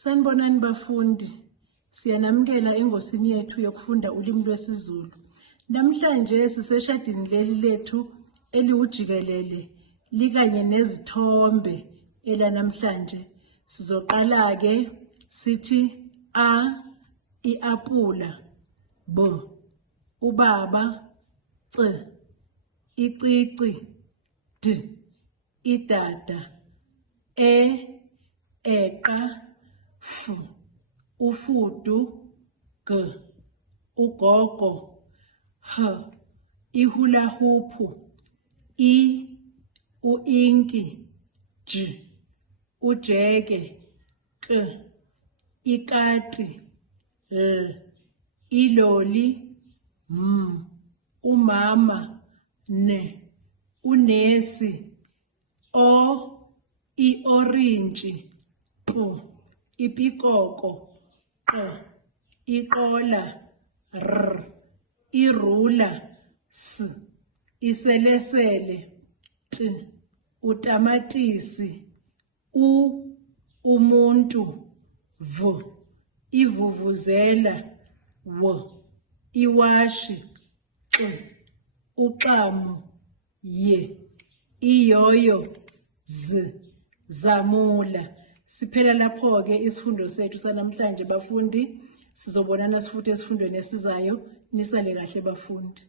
Sanibonani bafundi, siyanamukela engosini yethu yokufunda ulimi lwesiZulu. Namhlanje siseshadini leli lethu eliwujikelele likanye nezithombe elanamhlanje. Sizoqala ke sithi a iapula, b ubaba, c icici, d idada, eqa, f ufudu, g ugogo, h ihula huphu, I uinki, j ujeke, k ikati, l iloli, m umama, n unesi, o iorintshi, p ipikoko, q iqola, r irula, s iselesele, t utamatisi, umuntu, v ivuvuzela, w iwashi, x uxamu, y iyoyo, z zamula. Siphela lapho ke isifundo sethu sanamhlanje bafundi. Sizobonana futhi esifundweni esizayo. Nisale kahle bafundi.